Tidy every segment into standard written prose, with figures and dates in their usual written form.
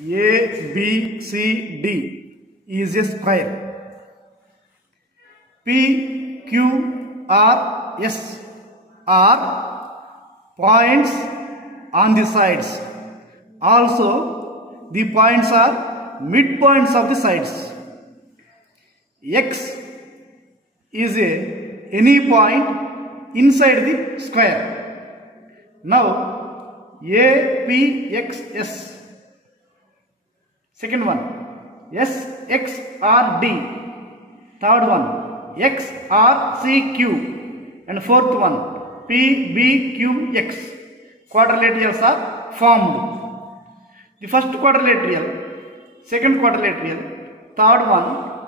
ABCD is a square. PQRS are points on the sides. Also, the points are midpoints of the sides. X is any point inside the square. Now, APXS. Second one, SXRD. Third one, XRCQ. And fourth one, PBQX. Quadrilaterals are formed. The first quadrilateral, second quadrilateral, third one,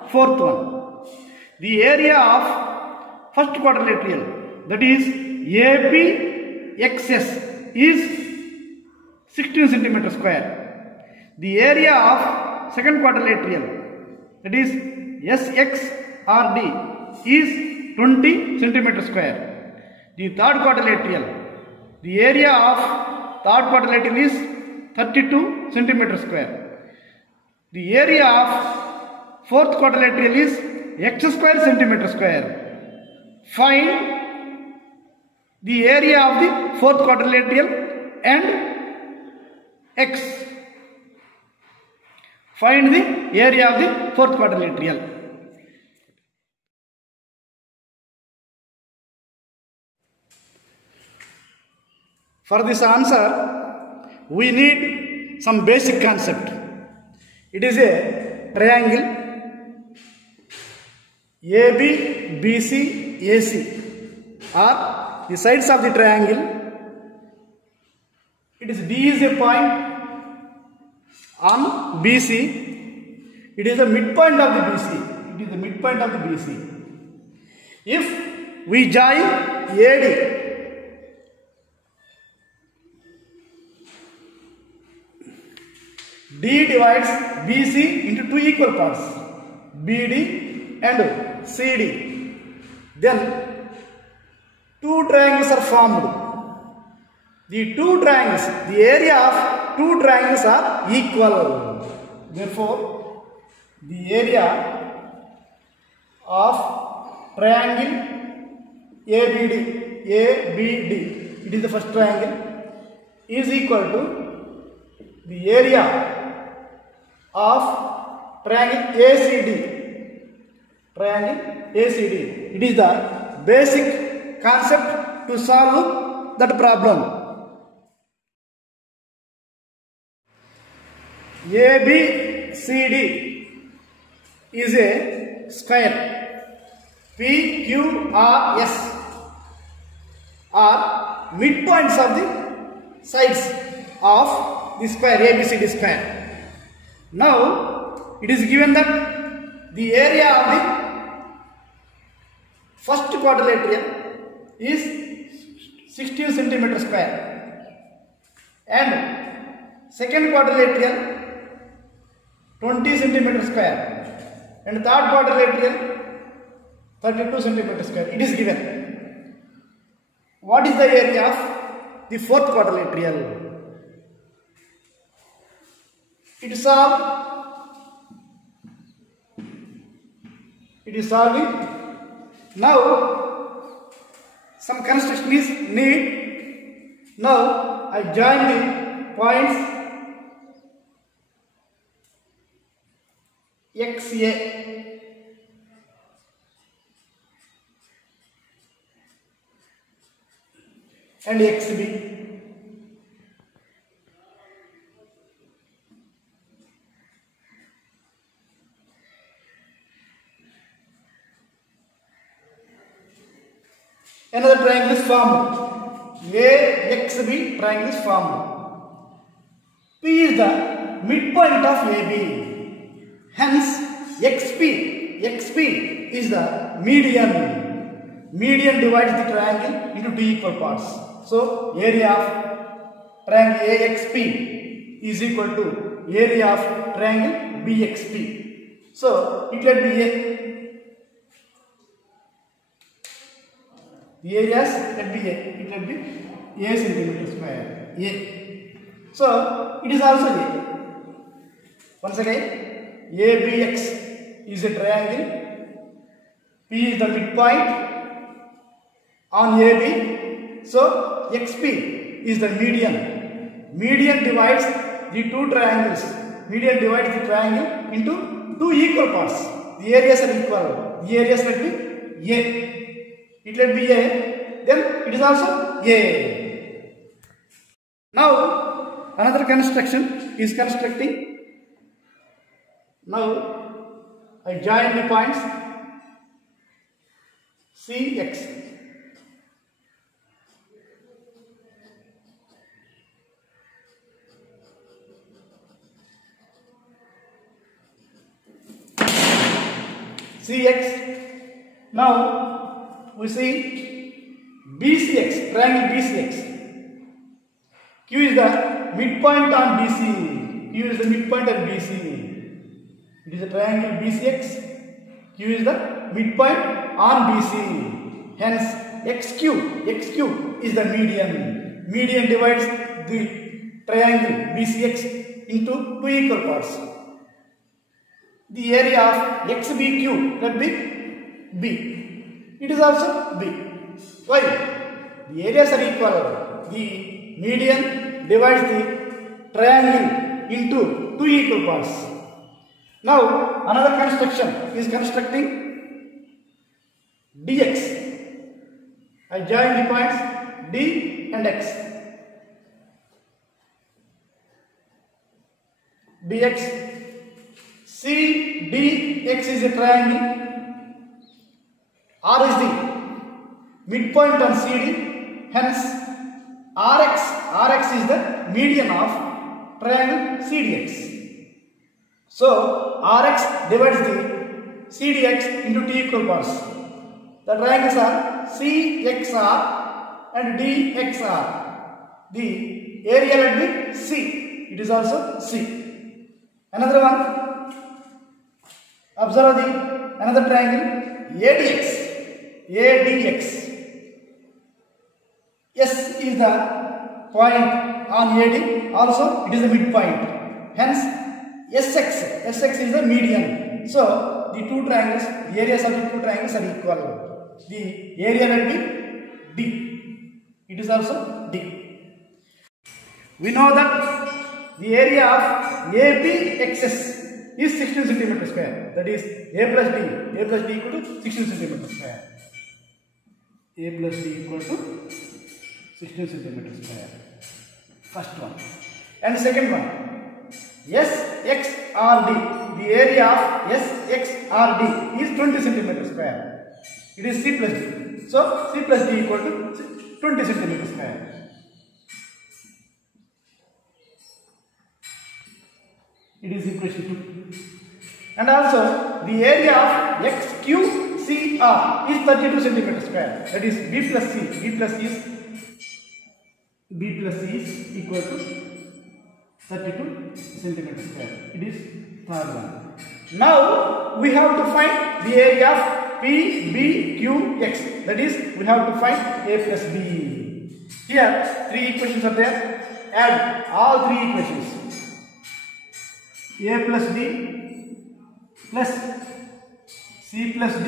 fourth one. The area of first quadrilateral, that is APXS, is 16 centimeter square. The area of second quadrilateral, that is SXRD, is 20 centimeter square. The third quadrilateral, the area of third quadrilateral is 32 centimeter square. The area of fourth quadrilateral is x square centimeter square. Find the area of the fourth quadrilateral and x. Find the area of the fourth quadrilateral. For this answer, we need some basic concept. It is a triangle AB, BC, AC are the sides of the triangle. It is D is a point on BC. It is the midpoint of the BC. It is the midpoint of the BC. If we join AD, D divides BC into two equal parts, BD and CD. Then two triangles are formed. The two triangles, the area of two triangles are equal. Therefore, the area of triangle ABD, it is the first triangle, is equal to the area of triangle ACD. It is the basic concept to solve that problem. ABCD is a square. PQRS are midpoints of the sides of the square, ABCD square. Now, it is given that the area of the first quadrilateral is 16 centimeter square and second quadrilateral 20 centimeter square and third quadrilateral 32 centimeter square. It is given. What is the area of the fourth quadrilateral? It is solving. Now, some construction is need. Now, I join the points XA and XB. Another triangle is formed. AXB triangle is formed. P is the midpoint of AB. Hence, XP is the median. Median divides the triangle into two equal parts. So, area of triangle AXP is equal to area of triangle BXP. So, it will be the areas will be A centimeter square. A. So, it is also A. Once again, ABX is a triangle. P is the midpoint on AB. So XP is the median. Median divides the two triangles. Median divides the triangle into two equal parts. The areas are equal. The areas let be A. It let be A. Then it is also A. Now another construction is constructing. Now I join the points CX. CX. Now we see BCX, triangle BCX. Q is the midpoint on BC. Q is the midpoint on BC. It is a triangle BCX. Q is the midpoint on BC. Hence XQ is the median. Median divides the triangle BCX into two equal parts. The area of XBQ let be B. It is also B. Why? The areas are equal. The median divides the triangle into two equal parts. Now another construction is constructing DX. I join the points D and X. DX. CDX is a triangle. R is the midpoint on CD. Hence RX is the median of triangle CDX. So RX divides the CDX into two equal parts. The triangles are CXR and DXR. The area will be C. It is also C. Another one. Observe another triangle ADX. ADX. S is the point on AD. Also, it is the midpoint. Hence, SX is the median. So, the two triangles, the areas of the two triangles are equal. The area will be D. It is also D. We know that the area of ABXS is 16 cm square. That is A plus D. A plus D equal to 16 cm square. A plus D equal to 16 cm square. First one. And second one. SXRD. The area of SXRD is 20 cm square. It is C plus D. So C plus D equal to 20 cm square. It is equal to 2. And also the area of XQCR is 32 cm square. That is B plus C. B plus C is equal to 32 cm square. It is third one. Now we have to find the area of PBQX. That is, we have to find A plus B. Here three equations are there. Add all three equations. A plus D plus C plus D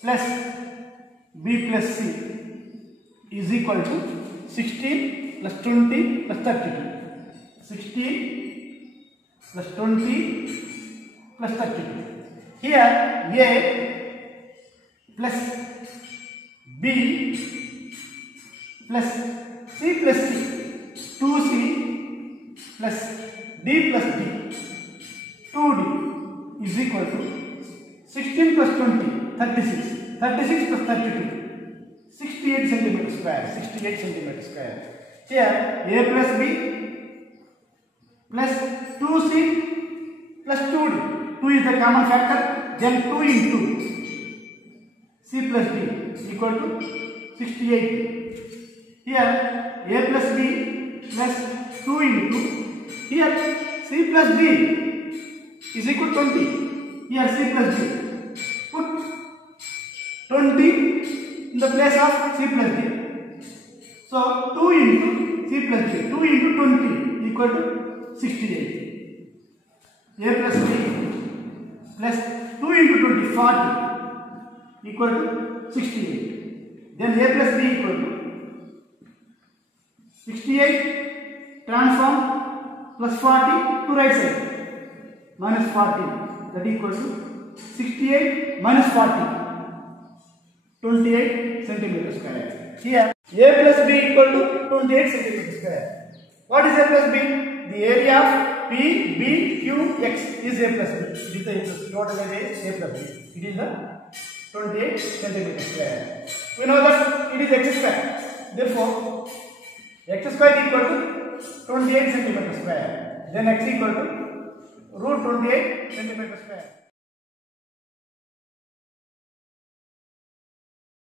plus B plus C is equal to 16 plus 20 plus 32. 16 plus 20 plus 32. Here A plus B plus C plus C, 2C plus D plus D, 2D is equal to 16 plus 20, 36. 36 plus 32, 68 cm square. 68 cm square. Here A plus B plus 2C plus 2D. 2 is the common factor. Then 2 into C plus D equal to 68. Here A plus B plus 2 into, here C plus D is equal to 20. Here C plus D. Put 20 in the place of C plus D. So 2 into C plus D. 2 into 20 equal to 68. a plus b plus 2 into 20 40 equal to 68. Then a plus b equal to 68 transform plus 40 to right side minus 40, that equals to 68 minus 40 28 centimeter square. Here a plus b equal to 28 centimeter square. What is a plus b? The area of P, B, Q, X is a plus b. It is the total area is a plus b. It is the 28 centimeter square. We know that it is x square. Therefore, x square equal to 28 centimeter square. Then x equal to root 28 centimeter square.